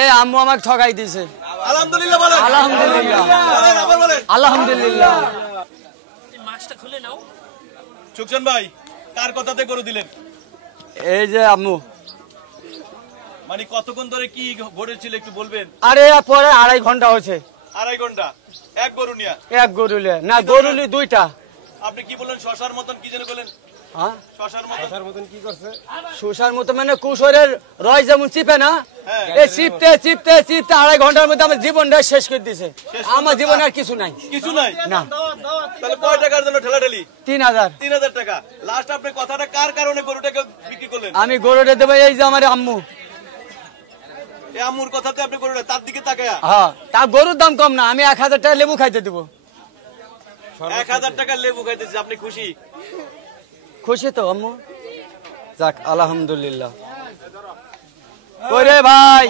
এই আম্মু আমাকে ঠকাই দিয়েছে। আলহামদুলিল্লাহ বলেন। আলহামদুলিল্লাহ বলেন, আবার বলেন। আলহামদুলিল্লাহ। মাছটা খুলে নাও। সুকসান ভাই কার কথাতে গরু দিলেন? এই যে আম্মু। মানে কতক্ষণ ধরে কি ঘটেছিল একটু বলবেন? আরে পরে 2.5 ঘন্টা হয়েছে। 2.5 ঘন্টা এক গরু নিয়া? এক গরুলে না, গরুলি 2টা। আপনি কি বললেন? শশার মতন কি যেন বলেন? হ্যাঁ শশার মতন কি করছে? শশার মতো মানে কুশোরের রয় যেমন চিপে না, এই চিপতে চিপতে চিপতে 2.5 ঘন্টার মধ্যে আমার জীবনটা শেষ করে দিয়েছে। আমার জীবনে আর কিছু নাই। কিছু নাই না। তাহলে কয় টাকার জন্য ঠেলাঠেলি? 3000। 3000 টাকা। লাস্ট আপনি কথাটা কার কারণে গরুটাকে বিক্রি করলেন? আমি গরুটা দেবো এই যে আমার আম্মু। এই আম্মুর কথাতে আপনি গরুটা তার দিকে তাকায়া? হ্যাঁ, তা গরুর দাম কম না, আমি 1000 টাকা লেবু খাইতে দিব। 1000 টাকা লেবু খাইতেছি, আপনি খুশি? খুশি তো আম্মু? যাক আলহামদুলিল্লাহ। ওরে ভাই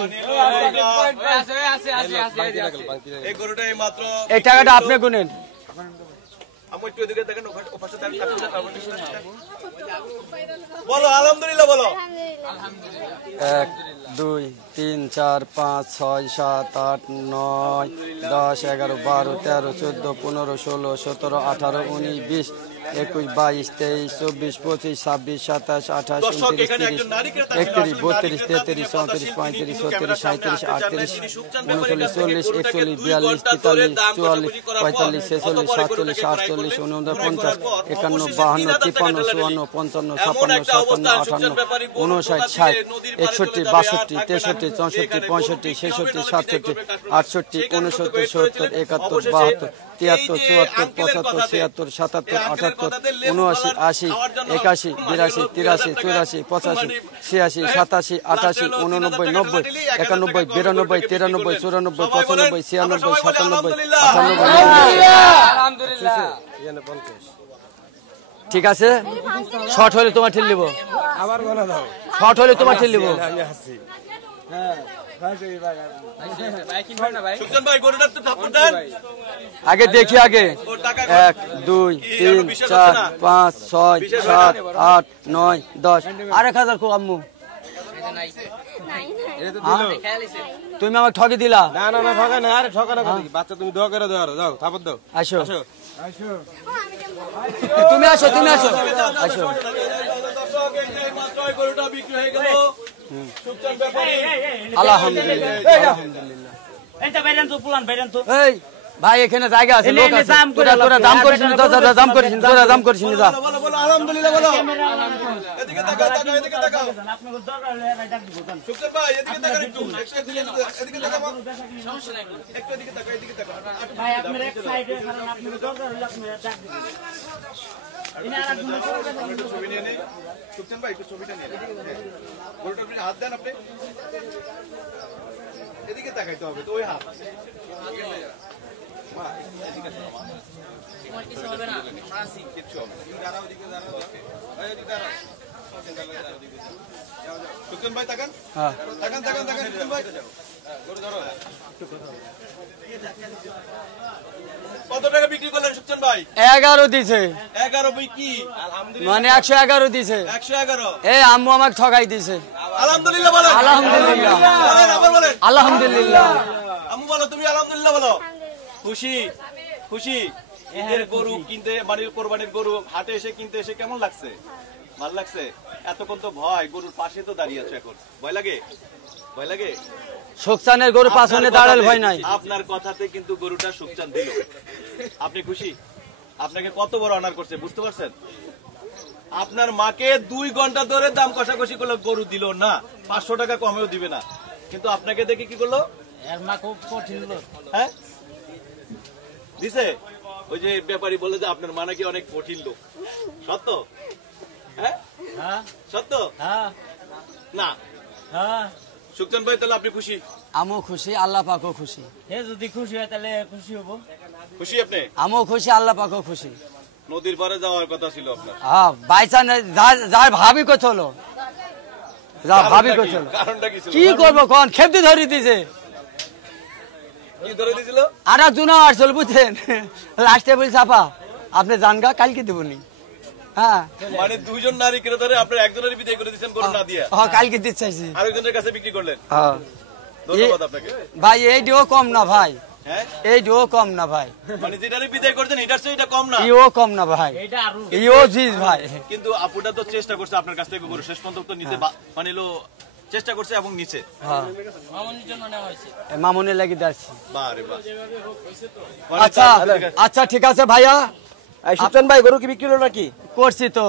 এই গরুটা এই মাত্র এই টাকাটা আপনি গুনেন। আমি একটু এদিকে দেখেন, ওপাশে বলো আলহামদুলিল্লাহ বলো। 1 2 3 4 5 6 7 8 9 10 11 12 13 14 15 16 17 18 19 20 21 22 23 24 25 26 27 28 29 30 31 32 33 34 35 36 37 38 39 40 41 42 43 44 45 46 47 48 49 50 51 52 53 54 55 56 57 58 59 60 61 62 63 64 65 66 67 68 69 70 71 72 73 74 75 76 77 78 79 80 81 82 83 84 85 86 87 88 89 90 91 92 93 94 95 96 97 ঠিক আছে। শর্ট হলে তোমার ঠেল দিব, আবার গোনা দাও। শর্ট হলে তোমার ঠেল দিব। আমি আসছি। সুকসান ভাই গরুটা তো থাপ্পড় দেন আগে দেখি আগে। 1 2 3 4 5 6 7 8 9 10 আর 1000 কো আম্মু। তুমি আমাকে ঠকে দিলা। না না না ঠকা না, আরে ঠকা না কত কি? বাচ্চা তুমি দোয়া করে দাও, যাও থাপড় দাও। আসো আসো তুমি আসো, তুমি আসো আসো। গরুটা বিক্রি হয়ে গেল। সুকসান ব্যাপারী আলহামদুলিল্লাহ আলহামদুলিল্লাহ। এটা বাইরান তো পুলান বাইরান তো। এই ভাই এখানে জায়গা আছে, লোক আছে, তোরা দাম করিস না, তোরা দাম করিস না, তোরা দাম করিস না। যা বলো বলো আলহামদুলিল্লাহ বলো। এদিকে তাকাও তাকাও এদিকে তাকাও। আপনাদের দরকার হলে ভাই ডাক দিব। সুকসান ভাই এদিকে তাকাও একটু। এদিকে তাকাও। সমস্যা নাই। একটু এদিকে তাকাও এদিকে তাকাও। ভাই আপনার এক সাইডে কারণ আপনাদের দরকার হলে আপনারা ডাক দিবেন। ইনি আর একজন ছবি নিয়ে নেই। সুকসান ভাই একটু ছবিটা নিয়ে নেন। গরুটার উপরে হাত দেন আপনি। এদিকে তাকাইতে হবে তো, ওই হাত। কিছু হবে না, আমরা আছি। কিচ্ছু হবে না। তুমি দাঁড়াও, এদিকে দাঁড়াও। এদিকে দাঁড়াও। সুকসান ভাই তাকান। হ্যাঁ তাকান তাকান তাকান সুকসান ভাই। গরু ধরো। কত টাকা বিক্রি করলেন সুকসান ভাই? 11 দিছে। 11 বই কি? আলহামদুলিল্লাহ। মানে 111 দিছে। 111। এই আম্মু আমাকে ঠকাই দিছে। আলহামদুলিল্লাহ বলেন। আলহামদুলিল্লাহ। বলেন আবার বলেন। আলহামদুলিল্লাহ। আম্মু বলো তুমি আলহামদুলিল্লাহ বলো। খুশি খুশি? ঈদের গরু কিনতে, মানে কোরবানির গরু হাটে এসে কিনতে এসে কেমন লাগছে? ভালো লাগছে? এতক্ষণ তো ভয়, গরুর পাশে তো দাঁড়িয়ে আছো, এখন ভয় লাগে? ভয় লাগে? সুকসানের গরু পাছনে দাঁড়াল ভয় নাই। আপনার কথাতে কিন্তু গরুটা সুকসান দিল। আপনি খুশি? আপনাকে কত বড় অনার করছে বুঝতে পারছেন? আপনার মাকে 2 ঘন্টা ধরে দাম কষাকষি করলো, গরু দিল না, 500 টাকা কমেও দিবে না, কিন্তু আপনাকে দেখে কি করলো? এর মা খুব কঠিন লোক। হ্যাঁ দিছে। ওই যে ব্যাপারী বলে যে আপনার মা নাকি অনেক কঠিন লোক, সত্য? হ্যাঁ হ্যাঁ সত্য হ্যাঁ না? হ্যাঁ। সুকসান ভাই তাহলে আপনি খুশি? আমও খুশি, আল্লাহ পাকও খুশি। হে যদি খুশি হয় তাহলে খুশি হবো। খুশি আপনি? আমও খুশি, আল্লাহ পাকও খুশি। নদীর পারে যাওয়ার কথা ছিল আপনার। হ্যাঁ বাইচান যার ভাবি কত হলো, যা ভাবি কত হলো। কারণটা কি ছিল? কি করবো কোন? খেপতি ধরে দিছে। কি ধরে দিয়েছিল? আর একজন আসল বুঝছেন, লাস্টে বলছে আপা আপনি জানগা কালকে দেবনি। হ্যাঁ মানে 2 জন নারী ক্রেতারে আপনি একজনের বিদায় করে দিয়েছেন গরু না দিয়া, কালকে দিতে চাইছি। আরেকজনের কাছে বিক্রি করলেন। হ্যাঁ ধন্যবাদ আপনাকে। ভাই এইটিও কম না ভাই, হ্যাঁ এইটিও কম না ভাই, মানে যেটারে বিদায় করছেন এটার চেয়ে এটা কম না, ইও কম না ভাই, এটা আরো ইও জিজ ভাই। কিন্তু আপুটা তো চেষ্টা করছে আপনার কাছ থেকে গরু শেষ পর্যন্ত তো নিতে মানে চেষ্টা করছে এবং নিচে। হ্যাঁ মামুনি লাগি যাচ্ছি। বারে বাহ। আচ্ছা আচ্ছা ঠিক আছে ভাইয়া, সুলতান ভাই গরু কি বিক্রি হলো নাকি? করছি তো।